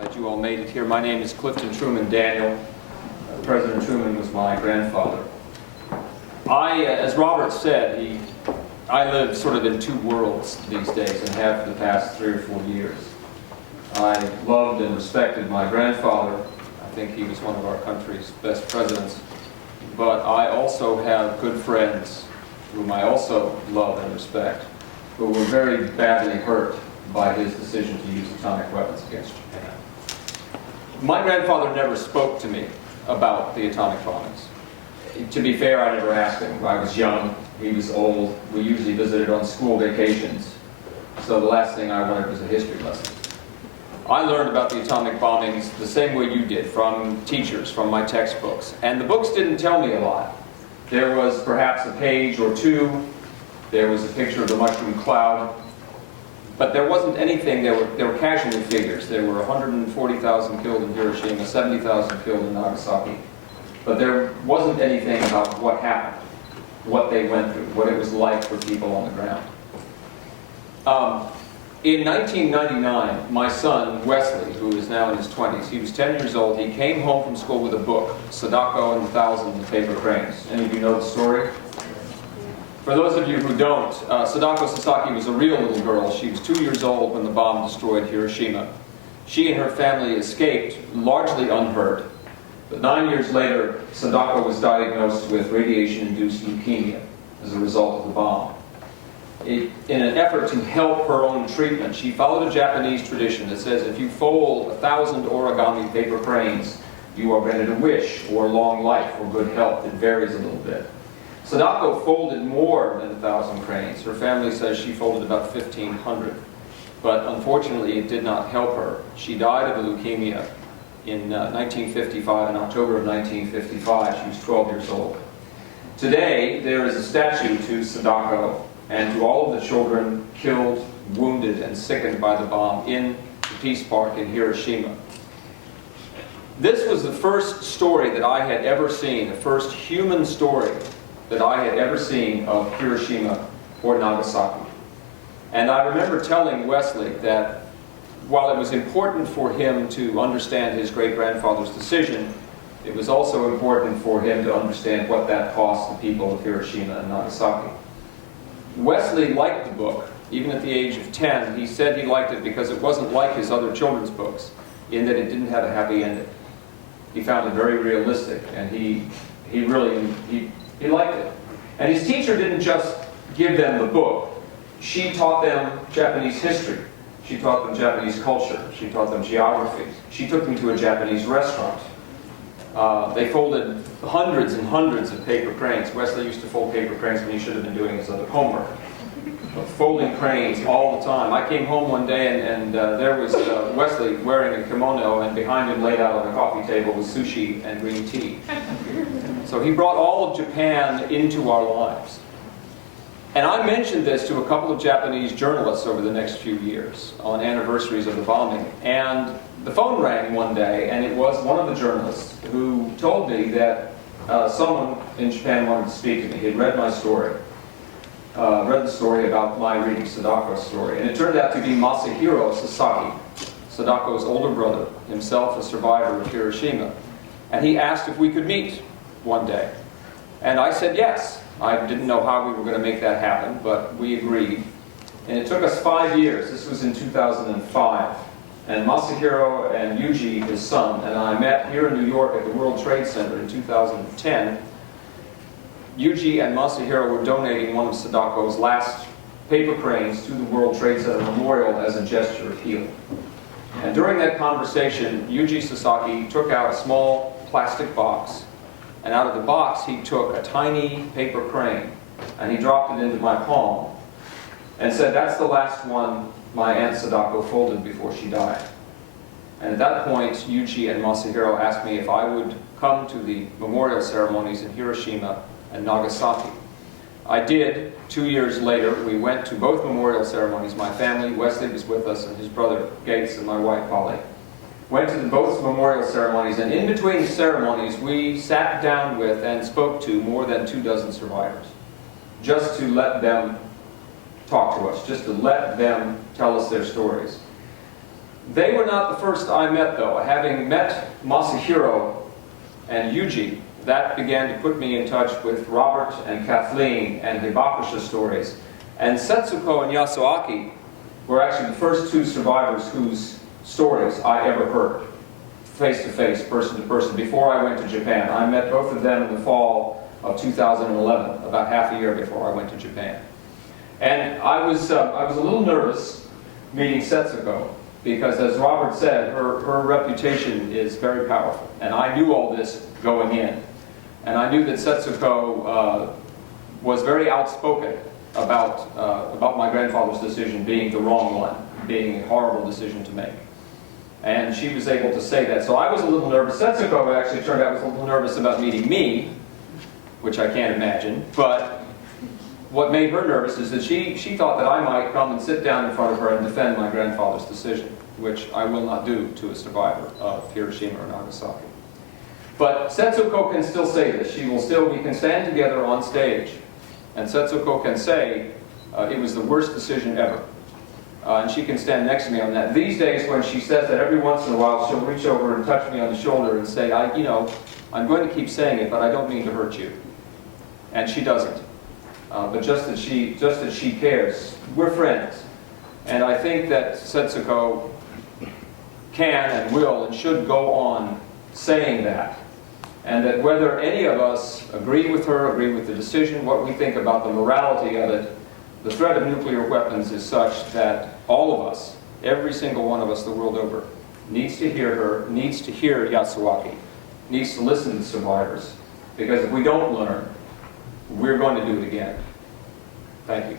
that you all made it here. My name is Clifton Truman Daniel. President Truman was my grandfather. As Robert said, I live sort of in two worlds these days and have for the past 3 or 4 years. I loved and respected my grandfather. I think he was one of our country's best presidents. But I also have good friends whom I also love and respect, who were very badly hurt by his decision to use atomic weapons against Japan. My grandfather never spoke to me about the atomic bombings. To be fair, I never asked him. I was young, he was old. We usually visited on school vacations, so the last thing I wanted was a history lesson. I learned about the atomic bombings the same way you did, from teachers, from my textbooks. And the books didn't tell me a lot. There was perhaps a page or two. There was a picture of the mushroom cloud. But there wasn't anything. There were casualty figures. There were 140,000 killed in Hiroshima, 70,000 killed in Nagasaki. But there wasn't anything about what happened, what they went through, what it was like for people on the ground. In 1999, my son, Wesley, who is now in his 20s, he was 10 years old, he came home from school with a book, Sadako and the Thousand Paper Cranes. Any of you know the story? For those of you who don't, Sadako Sasaki was a real little girl. She was 2 years old when the bomb destroyed Hiroshima. She and her family escaped, largely unhurt. But 9 years later, Sadako was diagnosed with radiation-induced leukemia as a result of the bomb. In an effort to help her own treatment, she followed a Japanese tradition that says if you fold 1,000 origami paper cranes, you are granted a wish, or long life, or good health. It varies a little bit. Sadako folded more than 1,000 cranes. Her family says she folded about 1,500. But unfortunately, it did not help her. She died of a leukemia in 1955, in October of 1955. She was 12 years old. Today, there is a statue to Sadako and to all of the children killed, wounded, and sickened by the bomb in the Peace Park in Hiroshima. This was the first story that I had ever seen, the first human story that I had ever seen of Hiroshima or Nagasaki. And I remember telling Wesley that while it was important for him to understand his great-grandfather's decision, it was also important for him to understand what that cost the people of Hiroshima and Nagasaki. Wesley liked the book. Even at the age of 10, he said he liked it because it wasn't like his other children's books, in that it didn't have a happy ending. He found it very realistic, and he liked it. And his teacher didn't just give them the book. She taught them Japanese history. She taught them Japanese culture. She taught them geography. She took them to a Japanese restaurant. They folded hundreds and hundreds of paper cranes. Wesley used to fold paper cranes when he should have been doing his other homework. But folding cranes all the time. I came home one day and there was Wesley wearing a kimono, and behind him, laid out on the coffee table, was sushi and green tea. So he brought all of Japan into our lives. And I mentioned this to a couple of Japanese journalists over the next few years on anniversaries of the bombing. And the phone rang one day, and it was one of the journalists who told me that someone in Japan wanted to speak to me. He had read my story, read the story about my reading Sadako's story. And it turned out to be Masahiro Sasaki, Sadako's older brother, himself a survivor of Hiroshima. And he asked if we could meet one day. And I said yes. I didn't know how we were going to make that happen, but we agreed. And it took us 5 years. This was in 2005. And Masahiro and Yuji, his son, and I met here in New York at the World Trade Center in 2010. Yuji and Masahiro were donating one of Sadako's last paper cranes to the World Trade Center Memorial as a gesture of healing. And during that conversation, Yuji Sasaki took out a small plastic box, and out of the box he took a tiny paper crane, and he dropped it into my palm, and said, "That's the last one my Aunt Sadako folded before she died." And at that point, Yuji and Masahiro asked me if I would come to the memorial ceremonies in Hiroshima and Nagasaki. I did. 2 years later, we went to both memorial ceremonies. My family, Wesley was with us, and his brother Gates, and my wife Polly. Went to both memorial ceremonies, and in between the ceremonies, we sat down with and spoke to more than 24 survivors, just to let them talk to us, just to let them tell us their stories. They were not the first I met, though. Having met Masahiro and Yuji, that began to put me in touch with Robert and Kathleen and Hibakusha stories. And Setsuko and Yasuaki were actually the first two survivors whose stories I ever heard, face-to-face, person-to-person, before I went to Japan. I met both of them in the fall of 2011, about half a year before I went to Japan. And I was a little nervous meeting Setsuko, because as Robert said, her reputation is very powerful. And I knew all this going in. And I knew that Setsuko was very outspoken about my grandfather's decision being the wrong one, being a horrible decision to make. And she was able to say that. So I was a little nervous. Setsuko actually turned out was a little nervous about meeting me, which I can't imagine. But what made her nervous is that she thought that I might come and sit down in front of her and defend my grandfather's decision, which I will not do to a survivor of Hiroshima or Nagasaki. But Setsuko can still say this. We can stand together on stage, and Setsuko can say, it was the worst decision ever. And she can stand next to me on that. These days, when she says that, every once in a while, she'll reach over and touch me on the shoulder and say, I'm going to keep saying it, but I don't mean to hurt you. And she doesn't. But just that she cares. We're friends. And I think that Setsuko can and will and should go on saying that. And that whether any of us agree with her, agree with the decision, what we think about the morality of it, the threat of nuclear weapons is such that all of us, every single one of us the world over, needs to hear her, needs to hear Yasuaki, needs to listen to survivors. Because if we don't learn, we're going to do it again. Thank you.